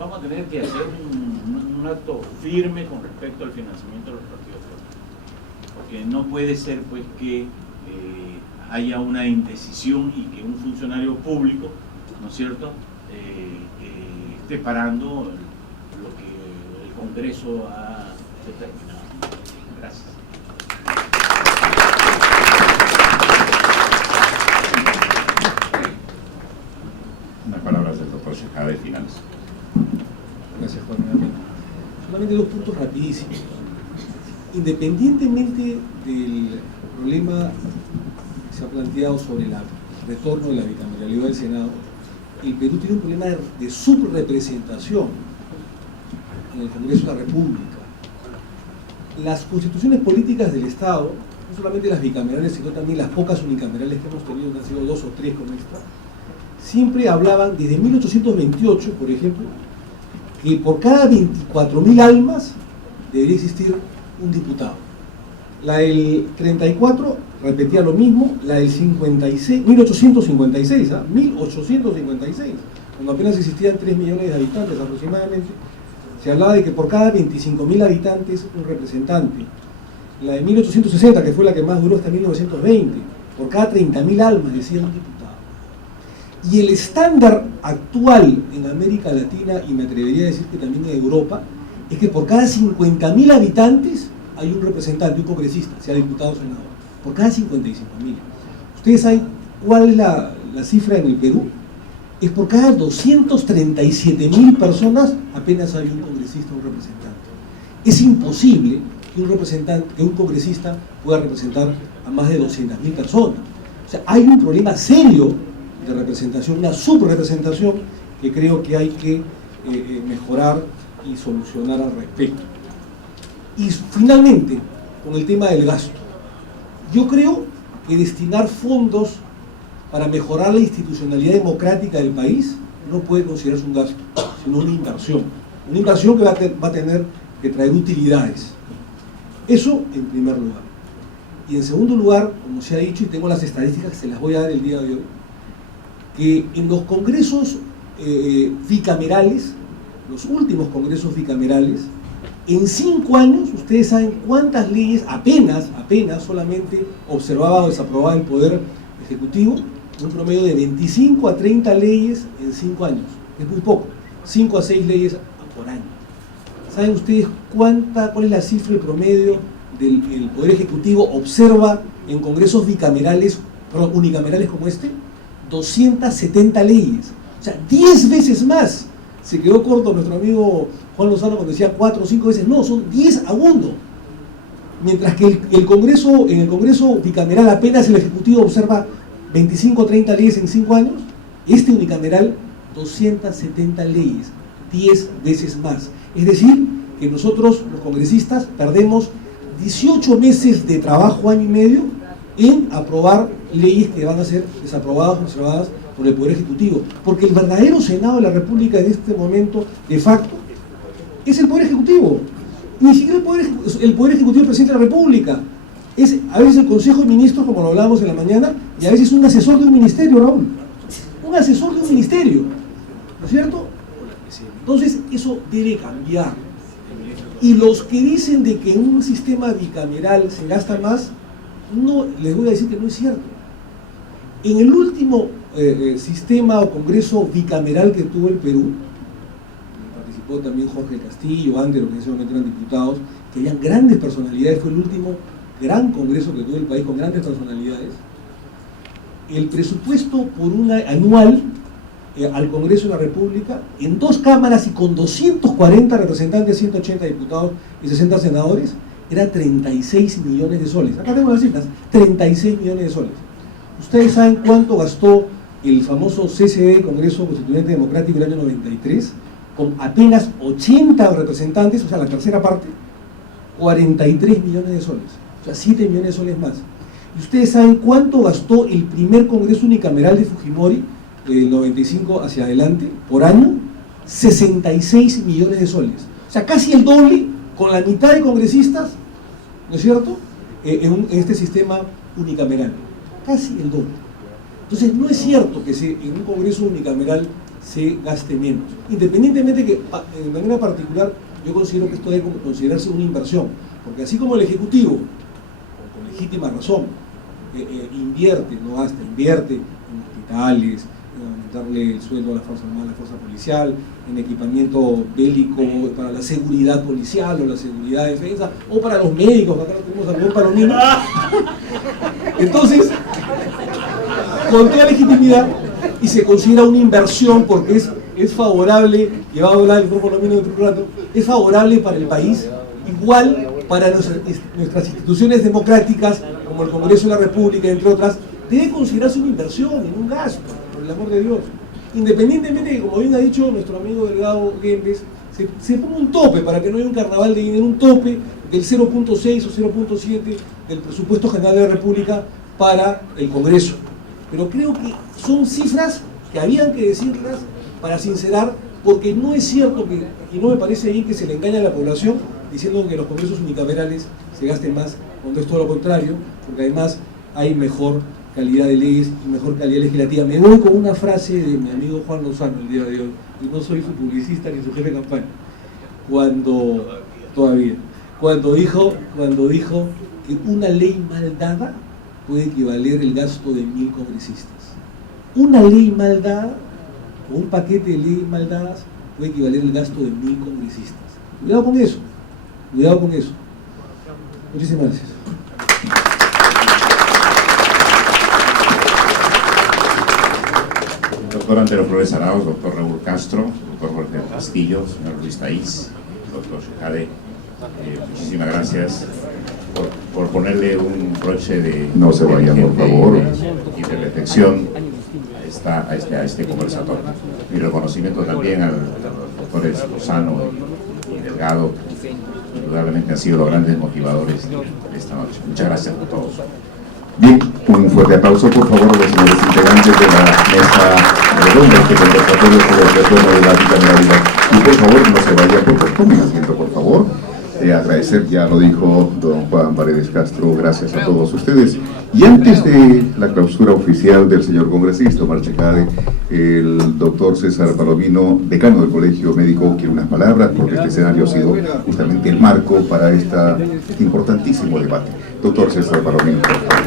vamos a tener que hacer un acto firme con respecto al financiamiento de los partidos políticos. Porque no puede ser pues que haya una indecisión y que un funcionario público, ¿no es cierto?, esté parando lo que el Congreso ha determinado. Gracias. Unas palabras del doctor Shejade finales. Gracias, Juan. Solamente 2 puntos rapidísimos. Independientemente del problema que se ha planteado sobre el retorno de la bicameralidad del Senado, el Perú tiene un problema de subrepresentación en el Congreso de la República. Las constituciones políticas del Estado no solamente las bicamerales, sino también las pocas unicamerales que hemos tenido, que han sido 2 o 3 como esta, siempre hablaban, desde 1828, por ejemplo, que por cada 24.000 almas debería existir un diputado. La del 34 repetía lo mismo, la del 56, 1856, 1856, cuando apenas existían 3 millones de habitantes aproximadamente, se hablaba de que por cada 25.000 habitantes un representante. La de 1860, que fue la que más duró hasta 1920, por cada 30.000 almas decía un diputado. Y el estándar actual en América Latina, y me atrevería a decir que también en Europa, es que por cada 50.000 habitantes hay un representante, un congresista, sea diputado o senador, por cada 55.000. ¿Ustedes saben cuál es la cifra en el Perú? Es por cada 237.000 personas apenas hay un congresista o un representante. Es imposible que un congresista pueda representar a más de 200.000 personas. O sea, hay un problema serio de representación, una subrepresentación que creo que hay que mejorar y solucionar al respecto. Y finalmente, con el tema del gasto. Yo creo que destinar fondos para mejorar la institucionalidad democrática del país no puede considerarse un gasto, sino una inversión. Una inversión que va a tener que traer utilidades. Eso en primer lugar. Y en segundo lugar, como se ha dicho, y tengo las estadísticas que se las voy a dar el día de hoy, que en los congresos bicamerales, los últimos congresos bicamerales, en 5 años, ustedes saben cuántas leyes apenas solamente observaba o desaprobaba el Poder Ejecutivo, un promedio de 25 a 30 leyes en 5 años. Es muy poco, 5 a 6 leyes por año. ¿Saben ustedes cuál es la cifra, el promedio del Poder Ejecutivo observa en congresos bicamerales, perdón, unicamerales como este? 270 leyes. O sea, 10 veces más. Se quedó corto nuestro amigo Juan Lozano cuando decía 4 o 5 veces. No, son 10 a 1. Mientras que en el Congreso bicameral apenas el Ejecutivo observa 25 o 30 leyes en 5 años, este unicameral 270 leyes, 10 veces más. Es decir, que nosotros, los congresistas, perdemos 18 meses de trabajo, año y medio, en aprobar leyes que van a ser desaprobadas o observadas por el Poder Ejecutivo. Porque el verdadero Senado de la República en este momento, de facto, es el Poder Ejecutivo. Ni siquiera el Poder Ejecutivo del Presidente de la República. Es a veces el Consejo de Ministros, como lo hablábamos en la mañana, y a veces un asesor de un ministerio, Raúl. Un asesor de un ministerio. ¿No es cierto? Entonces, eso debe cambiar. Y los que dicen de que en un sistema bicameral se gasta más, no, les voy a decir que no es cierto. En el último sistema o congreso bicameral que tuvo el Perú, participó también Jorge Castillo, Ander, que en ese momento eran diputados, que habían grandes personalidades, fue el último gran congreso que tuvo el país con grandes personalidades. El presupuesto por anual al Congreso de la República, en 2 cámaras y con 240 representantes, 180 diputados y 60 senadores, era 36 millones de soles. Acá tengo las cifras, 36 millones de soles. ¿Ustedes saben cuánto gastó el famoso CCD, Congreso Constituyente Democrático, del año 93? Con apenas 80 representantes, o sea, la tercera parte, 43 millones de soles. O sea, 7 millones de soles más. ¿Y ustedes saben cuánto gastó el primer Congreso unicameral de Fujimori, del 95 hacia adelante, por año? 66 millones de soles. O sea, casi el doble, con la mitad de congresistas, ¿no es cierto?, en este sistema unicameral. Casi el doble. Entonces, no es cierto que en un Congreso unicameral se gaste menos. Independientemente que, de manera particular, yo considero que esto debe considerarse una inversión. Porque así como el Ejecutivo, con legítima razón, invierte, no gasta, invierte en hospitales, en aumentarle el sueldo a la Fuerza Armada, a la Fuerza Policial, en equipamiento bélico para la seguridad policial o la seguridad de defensa, o para los médicos, acá no tenemos algún para los niños. Entonces, con toda legitimidad, y se considera una inversión porque es favorable, que va a hablar el grupo dentro de un rato, es favorable para el país, igual para nuestras instituciones democráticas, como el Congreso de la República, entre otras, debe considerarse una inversión, en un gasto, por el amor de Dios. Independientemente de que, como bien ha dicho nuestro amigo Delgado Guembes, se pone un tope para que no haya un carnaval de dinero, un tope del 0.6 o 0.7 del presupuesto general de la República para el Congreso. Pero creo que son cifras que habían que decirlas para sincerar, porque no es cierto que, y no me parece bien que se le engañe a la población diciendo que los congresos unicamerales se gasten más, cuando es todo lo contrario, porque además hay mejor calidad de leyes y mejor calidad legislativa. Me voy con una frase de mi amigo Juan Lozano el día de hoy, y no soy su publicista ni su jefe de campaña, cuando dijo que una ley mal dada puede equivaler el gasto de 1000 congresistas. Una ley mal dada, o un paquete de leyes mal dadas, puede equivaler el gasto de 1000 congresistas. Cuidado con eso, cuidado con eso. Muchísimas gracias. Doctor Antero Flores Arauz, doctor Raúl Castro, doctor Jorge Castillo, señor Luis Taís, doctor Shehadeh, muchísimas gracias por ponerle un broche de... No se vayan, por favor. Y de reflexión a este conversatorio. Mi reconocimiento también a los doctores Lozano y Delgado, que indudablemente han sido los grandes motivadores de esta noche. Muchas gracias a todos. Bien, un fuerte aplauso por favor a los señores integrantes de la mesa redonda, este conversatorio sobre el retorno de la bicameralidad. Y por favor no se vayan, por favor, tomen asiento por favor. Agradecer, ya lo dijo don Juan Paredes Castro, gracias a todos ustedes. Y antes de la clausura oficial del señor congresista Omar Shehadeh, el doctor César Palomino, decano del Colegio Médico, quiere unas palabras, porque este escenario ha sido justamente el marco para este importantísimo debate. Doctor César Palomino, por favor.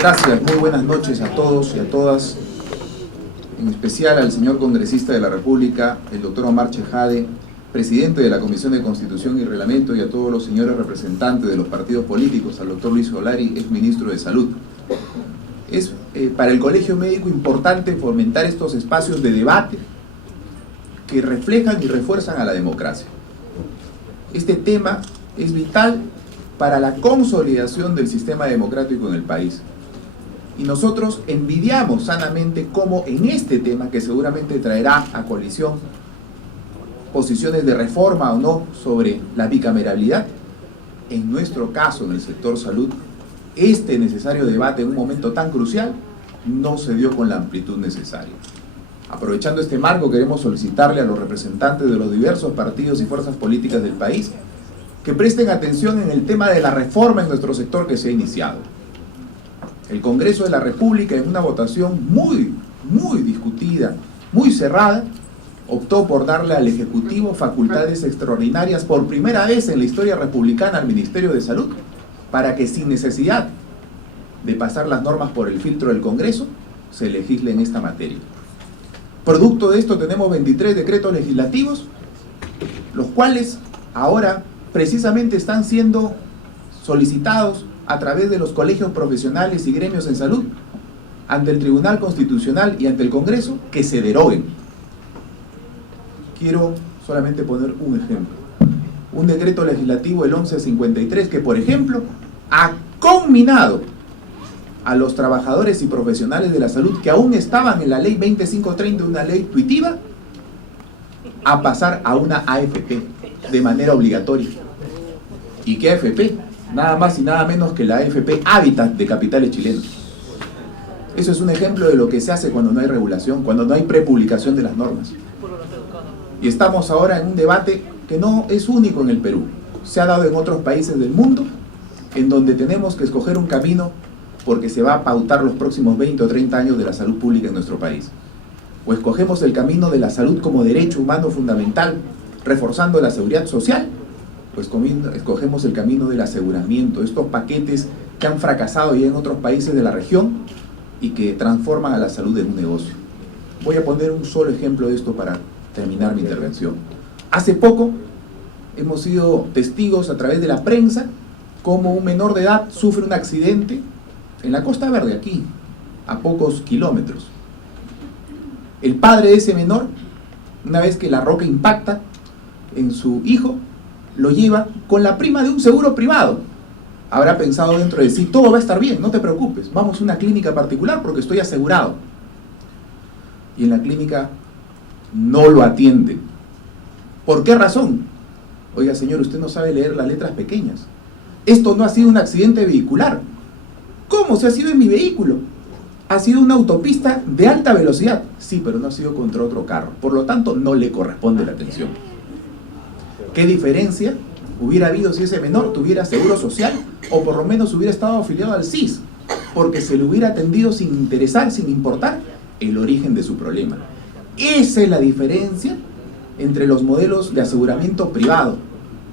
Gracias, muy buenas noches a todos y a todas, en especial al señor congresista de la República, el doctor Omar Shehadeh, presidente de la Comisión de Constitución y Reglamento, y a todos los señores representantes de los partidos políticos, al doctor Luis Solari, ex ministro de Salud. Es para el Colegio Médico importante fomentar estos espacios de debate que reflejan y refuerzan a la democracia. Este tema es vital para la consolidación del sistema democrático en el país. Y nosotros envidiamos sanamente cómo en este tema, que seguramente traerá a colisión posiciones de reforma o no sobre la bicameralidad, en nuestro caso, en el sector salud, este necesario debate en un momento tan crucial no se dio con la amplitud necesaria. Aprovechando este marco, queremos solicitarle a los representantes de los diversos partidos y fuerzas políticas del país que presten atención en el tema de la reforma en nuestro sector que se ha iniciado. El Congreso de la República, en una votación muy discutida, muy cerrada, optó por darle al Ejecutivo facultades extraordinarias por primera vez en la historia republicana al Ministerio de Salud, para que sin necesidad de pasar las normas por el filtro del Congreso, se legisle en esta materia. Producto de esto tenemos 23 decretos legislativos, los cuales ahora precisamente están siendo solicitados a través de los colegios profesionales y gremios en salud, ante el Tribunal Constitucional y ante el Congreso, que se deroguen. Quiero solamente poner un ejemplo. Un decreto legislativo, el 1153, que por ejemplo ha conminado a los trabajadores y profesionales de la salud que aún estaban en la ley 2530, una ley tuitiva, a pasar a una AFP de manera obligatoria. ¿Y qué AFP? Nada más y nada menos que la AFP Hábitat de capitales chilenos. Eso es un ejemplo de lo que se hace cuando no hay regulación, cuando no hay prepublicación de las normas. Y estamos ahora en un debate que no es único en el Perú. Se ha dado en otros países del mundo, en donde tenemos que escoger un camino porque se va a pautar los próximos 20 o 30 años de la salud pública en nuestro país. O escogemos el camino de la salud como derecho humano fundamental, reforzando la seguridad social, pues escogemos el camino del aseguramiento, estos paquetes que han fracasado ya en otros países de la región y que transforman a la salud en un negocio. Voy a poner un solo ejemplo de esto para terminar mi intervención. Hace poco hemos sido testigos a través de la prensa cómo un menor de edad sufre un accidente en la Costa Verde, aquí, a pocos kilómetros. El padre de ese menor, una vez que la roca impacta en su hijo, lo lleva con la prima de un seguro privado. Habrá pensado dentro de sí, todo va a estar bien, no te preocupes, vamos a una clínica particular porque estoy asegurado. y en la clínica no lo atienden. ¿Por qué razón? Oiga, señor, usted no sabe leer las letras pequeñas. Esto no ha sido un accidente vehicular. ¿Cómo? Si ha sido en mi vehículo. Ha sido una autopista de alta velocidad. Sí, pero no ha sido contra otro carro. Por lo tanto, no le corresponde la atención. ¿Qué diferencia hubiera habido si ese menor tuviera seguro social o por lo menos hubiera estado afiliado al CIS? Porque se le hubiera atendido sin interesar, sin importar el origen de su problema. Esa es la diferencia entre los modelos de aseguramiento privado,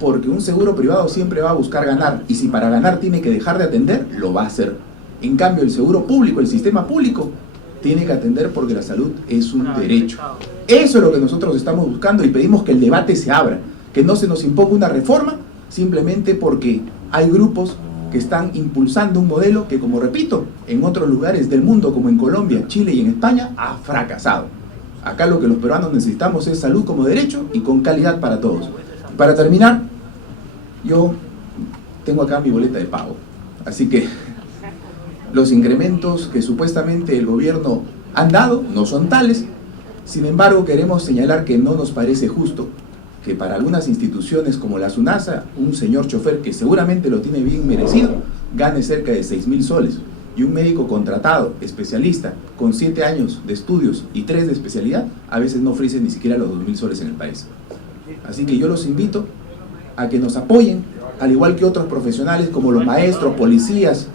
porque un seguro privado siempre va a buscar ganar, y si para ganar tiene que dejar de atender, lo va a hacer. En cambio, el seguro público, el sistema público, tiene que atender porque la salud es un derecho. Eso es lo que nosotros estamos buscando y pedimos que el debate se abra, que no se nos imponga una reforma simplemente porque hay grupos que están impulsando un modelo que, como repito, en otros lugares del mundo, como en Colombia, Chile y en España, ha fracasado. Acá lo que los peruanos necesitamos es salud como derecho y con calidad para todos. Para terminar, yo tengo acá mi boleta de pago, así que los incrementos que supuestamente el gobierno han dado no son tales. Sin embargo, queremos señalar que no nos parece justo que para algunas instituciones como la SUNASA, un señor chofer que seguramente lo tiene bien merecido, gane cerca de 6.000 soles, y un médico contratado, especialista, con 7 años de estudios y 3 de especialidad, a veces no ofrece ni siquiera los 2.000 soles en el país. Así que yo los invito a que nos apoyen, al igual que otros profesionales como los maestros, policías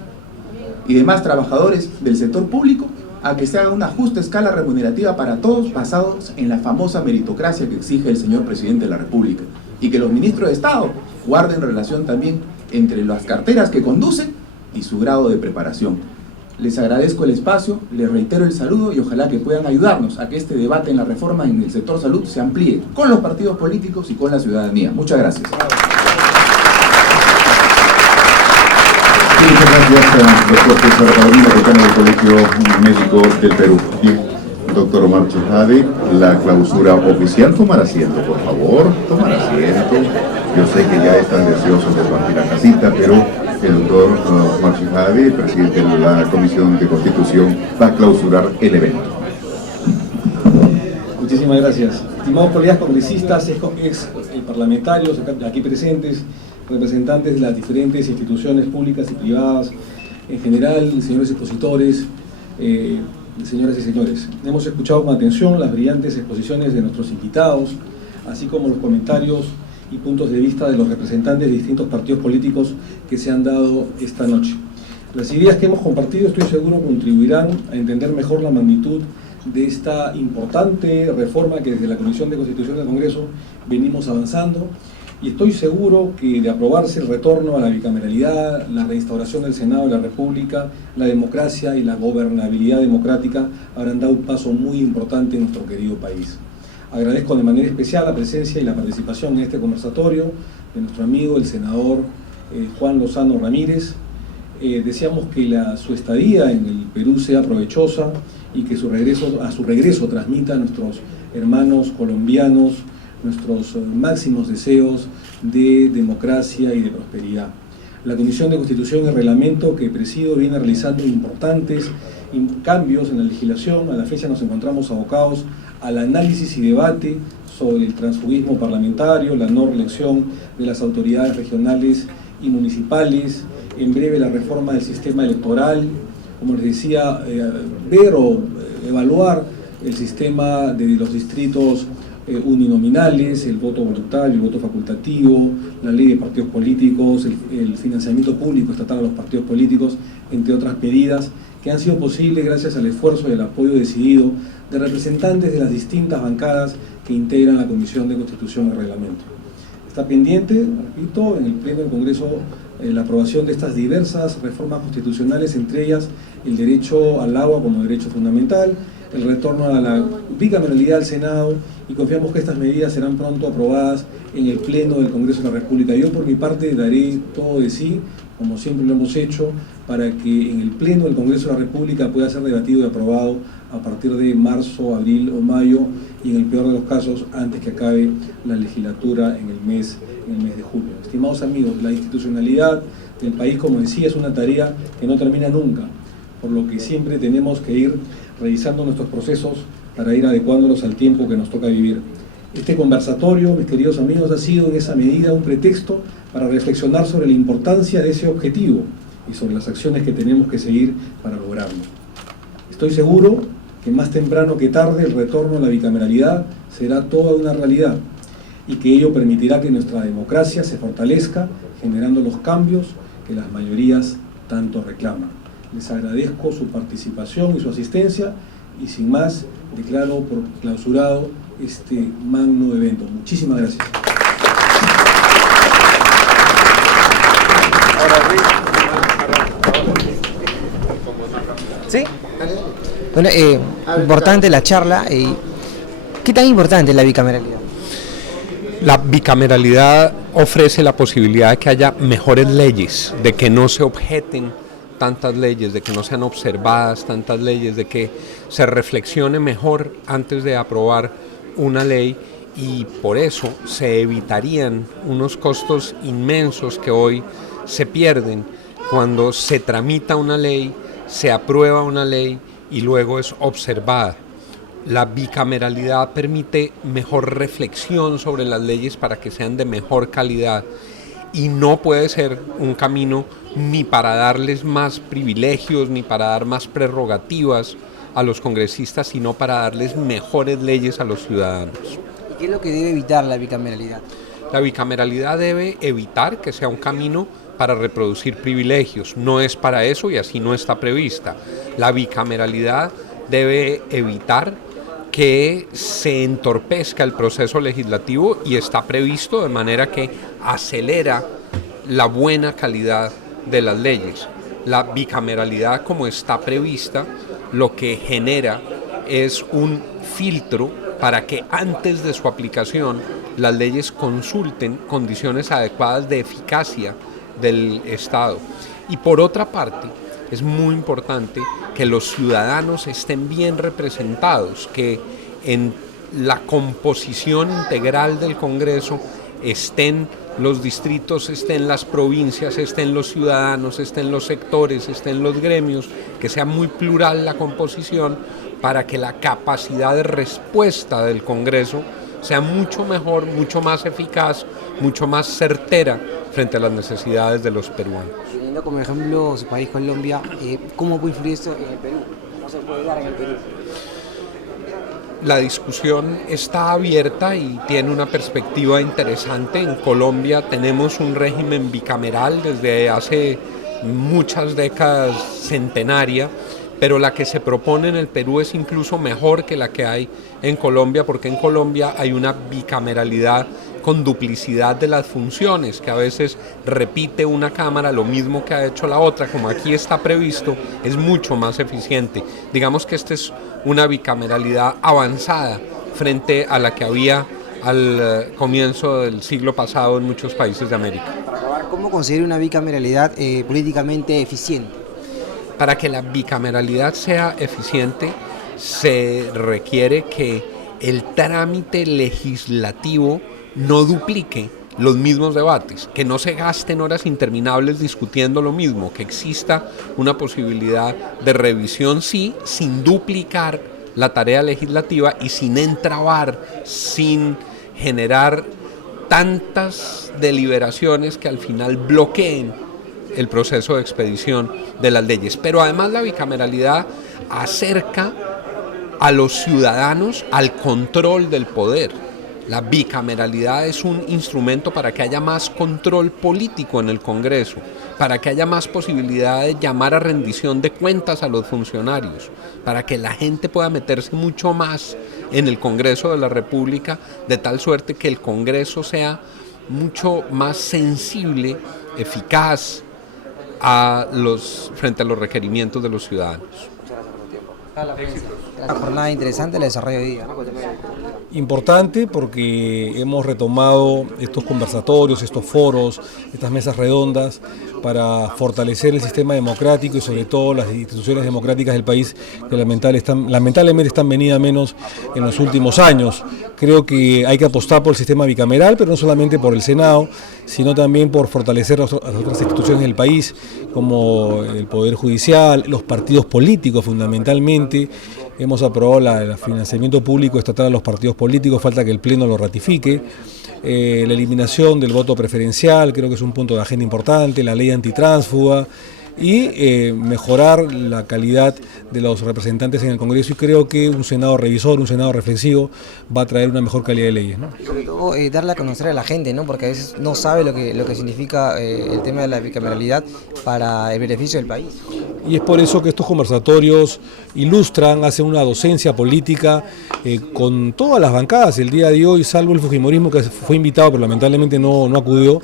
y demás trabajadores del sector público, a que se haga una justa escala remunerativa para todos, basados en la famosa meritocracia que exige el señor presidente de la República, y que los ministros de Estado guarden relación también entre las carteras que conducen y su grado de preparación. Les agradezco el espacio, les reitero el saludo y ojalá que puedan ayudarnos a que este debate en la reforma en el sector salud se amplíe con los partidos políticos y con la ciudadanía. Muchas gracias. Muchas gracias, doctor César Paulino, decano del Colegio Médico del Perú. Bien, doctor Omar Chejade, la clausura oficial. Tomar asiento, por favor, tomar asiento. Yo sé que ya están deseosos de partir a casita, pero el doctor Omar Chejade, presidente de la Comisión de Constitución, va a clausurar el evento. Muchísimas gracias. Estimados colegas congresistas, ex parlamentarios aquí presentes, representantes de las diferentes instituciones públicas y privadas, en general, señores expositores, señoras y señores. Hemos escuchado con atención las brillantes exposiciones de nuestros invitados, así como los comentarios y puntos de vista de los representantes de distintos partidos políticos que se han dado esta noche. Las ideas que hemos compartido, estoy seguro, contribuirán a entender mejor la magnitud de esta importante reforma que desde la Comisión de Constitución del Congreso venimos avanzando, y estoy seguro que de aprobarse el retorno a la bicameralidad, la reinstauración del Senado de la República, la democracia y la gobernabilidad democrática habrán dado un paso muy importante en nuestro querido país. Agradezco de manera especial la presencia y la participación en este conversatorio de nuestro amigo, el senador Juan Lozano Ramírez. Deseamos que su estadía en el Perú sea provechosa y que a su regreso transmita a nuestros hermanos colombianos nuestros máximos deseos de democracia y de prosperidad. La Comisión de Constitución y Reglamento que presido viene realizando importantes cambios en la legislación. A la fecha nos encontramos abocados al análisis y debate sobre el transfugismo parlamentario, la no reelección de las autoridades regionales y municipales, en breve la reforma del sistema electoral, como les decía, ver o evaluar el sistema de los distritos uninominales, el voto voluntario, el voto facultativo, la ley de partidos políticos, el financiamiento público estatal a los partidos políticos, entre otras medidas que han sido posibles gracias al esfuerzo y al apoyo decidido de representantes de las distintas bancadas que integran la Comisión de Constitución y Reglamento. Está pendiente, repito, en el Pleno del Congreso la aprobación de estas diversas reformas constitucionales, entre ellas el derecho al agua como derecho fundamental, el retorno a la bicameralidad del Senado, y confiamos que estas medidas serán pronto aprobadas en el Pleno del Congreso de la República. Yo por mi parte daré todo de sí, como siempre lo hemos hecho, para que en el Pleno del Congreso de la República pueda ser debatido y aprobado a partir de marzo, abril o mayo, y en el peor de los casos antes que acabe la legislatura en el mes de julio. Estimados amigos, la institucionalidad del país, como decía, es una tarea que no termina nunca, por lo que siempre tenemos que ir revisando nuestros procesos para ir adecuándolos al tiempo que nos toca vivir. Este conversatorio, mis queridos amigos, ha sido en esa medida un pretexto para reflexionar sobre la importancia de ese objetivo y sobre las acciones que tenemos que seguir para lograrlo. Estoy seguro que más temprano que tarde el retorno a la bicameralidad será toda una realidad y que ello permitirá que nuestra democracia se fortalezca, generando los cambios que las mayorías tanto reclaman. Les agradezco su participación y su asistencia y sin más declaro por clausurado este magno evento. Muchísimas gracias. ¿Sí? Bueno, importante la charla. ¿Qué tan importante es la bicameralidad? La bicameralidad ofrece la posibilidad de que haya mejores leyes, de que no se objeten tantas leyes, de que no sean observadas tantas leyes, de que se reflexione mejor antes de aprobar una ley, y por eso se evitarían unos costos inmensos que hoy se pierden cuando se tramita una ley, se aprueba una ley y luego es observada. La bicameralidad permite mejor reflexión sobre las leyes para que sean de mejor calidad, y no puede ser un camino ni para darles más privilegios ni para dar más prerrogativas a los congresistas, sino para darles mejores leyes a los ciudadanos. ¿Y qué es lo que debe evitar la bicameralidad? La bicameralidad debe evitar que sea un camino para reproducir privilegios. No es para eso y así no está prevista. La bicameralidad debe evitar que se entorpezca el proceso legislativo y está previsto de manera que acelera la buena calidad de las leyes. La bicameralidad, como está prevista, lo que genera es un filtro para que antes de su aplicación las leyes consulten condiciones adecuadas de eficacia del Estado. Y por otra parte, es muy importante que los ciudadanos estén bien representados, que en la composición integral del Congreso estén los distritos, estén las provincias, estén los ciudadanos, estén los sectores, estén los gremios, que sea muy plural la composición para que la capacidad de respuesta del Congreso sea mucho mejor, mucho más eficaz, mucho más certera frente a las necesidades de los peruanos. Teniendo como ejemplo su país, Colombia, ¿cómo puede influir esto en el Perú? ¿Cómo se puede dar en el Perú? La discusión está abierta y tiene una perspectiva interesante. En Colombia tenemos un régimen bicameral desde hace muchas décadas, centenaria, pero la que se propone en el Perú es incluso mejor que la que hay en Colombia, porque en Colombia hay una bicameralidad con duplicidad de las funciones, que a veces repite una cámara lo mismo que ha hecho la otra. Como aquí está previsto, es mucho más eficiente. Digamos que esta es una bicameralidad avanzada frente a la que había al comienzo del siglo pasado en muchos países de América. Para acabar, ¿cómo conseguir una bicameralidad políticamente eficiente? Para que la bicameralidad sea eficiente, se requiere que el trámite legislativo no duplique los mismos debates, que no se gasten horas interminables discutiendo lo mismo, que exista una posibilidad de revisión, sí, sin duplicar la tarea legislativa y sin entrabar, sin generar tantas deliberaciones que al final bloqueen el proceso de expedición de las leyes. Pero además la bicameralidad acerca a los ciudadanos al control del poder. La bicameralidad es un instrumento para que haya más control político en el Congreso, para que haya más posibilidad de llamar a rendición de cuentas a los funcionarios, para que la gente pueda meterse mucho más en el Congreso de la República, de tal suerte que el Congreso sea mucho más sensible, eficaz frente a los requerimientos de los ciudadanos. Una jornada interesante el desarrollo de día, ¿no? Importante porque hemos retomado estos conversatorios, estos foros, estas mesas redondas para fortalecer el sistema democrático y sobre todo las instituciones democráticas del país que lamentablemente están venidas menos en los últimos años. Creo que hay que apostar por el sistema bicameral, pero no solamente por el Senado, sino también por fortalecer las otras instituciones del país, como el Poder Judicial, los partidos políticos fundamentalmente, hemos aprobado el financiamiento público estatal a los partidos políticos, falta que el Pleno lo ratifique. La eliminación del voto preferencial, creo que es un punto de agenda importante, la ley antitránsfuga y mejorar la calidad de los representantes en el Congreso, y creo que un Senado revisor, un Senado reflexivo va a traer una mejor calidad de leyes, ¿no? Sobre todo darle a conocer a la gente, ¿no? Porque a veces no sabe lo que significa el tema de la bicameralidad para el beneficio del país. Y es por eso que estos conversatorios ilustran, hacen una docencia política con todas las bancadas. El día de hoy, salvo el fujimorismo, que fue invitado pero lamentablemente no acudió,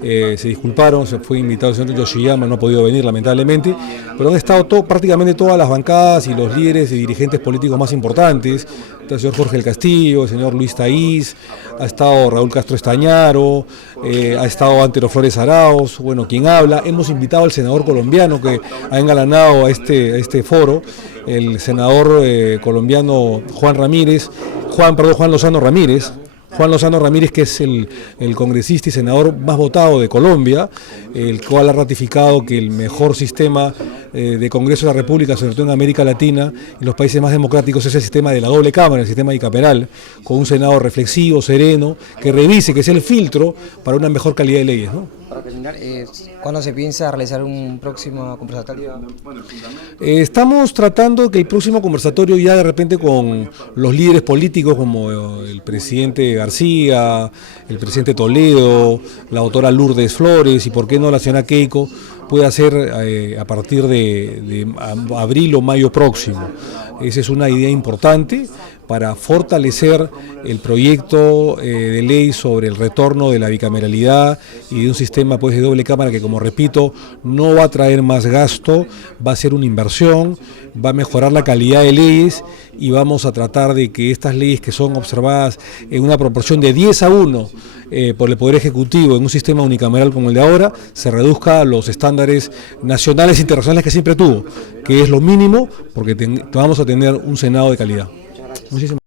se disculparon, se fue invitado el señor Yoshiyama, no ha podido venir lamentablemente, pero han estado prácticamente todas las bancadas y los líderes y dirigentes políticos más importantes. Está el señor Jorge del Castillo, el señor Luis Taís, ha estado Raúl Castro Estañaro, ha estado Antero Flores Arauz, bueno, quien habla. Hemos invitado al senador colombiano que ha engalanado a este foro, el senador colombiano Juan Lozano Ramírez. Juan Lozano Ramírez, que es el congresista y senador más votado de Colombia, el cual ha ratificado que el mejor sistema de Congreso de la República, sobre todo en América Latina y los países más democráticos, es el sistema de la doble cámara, el sistema bicameral, con un Senado reflexivo, sereno, que revise, que sea el filtro para una mejor calidad de leyes, ¿no? Para terminar, ¿cuándo se piensa realizar un próximo conversatorio? Estamos tratando que el próximo conversatorio, ya de repente con los líderes políticos como el presidente García, el presidente Toledo, la doctora Lourdes Flores y por qué no la señora Keiko, pueda ser a partir de abril o mayo próximo. Esa es una idea importante para fortalecer el proyecto de ley sobre el retorno de la bicameralidad y de un sistema pues de doble cámara que, como repito, no va a traer más gasto, va a ser una inversión, va a mejorar la calidad de leyes y vamos a tratar de que estas leyes, que son observadas en una proporción de 10-1 por el Poder Ejecutivo en un sistema unicameral como el de ahora, se reduzca a los estándares nacionales e internacionales que siempre tuvo, que es lo mínimo, porque vamos a tener un Senado de calidad. Muchísimas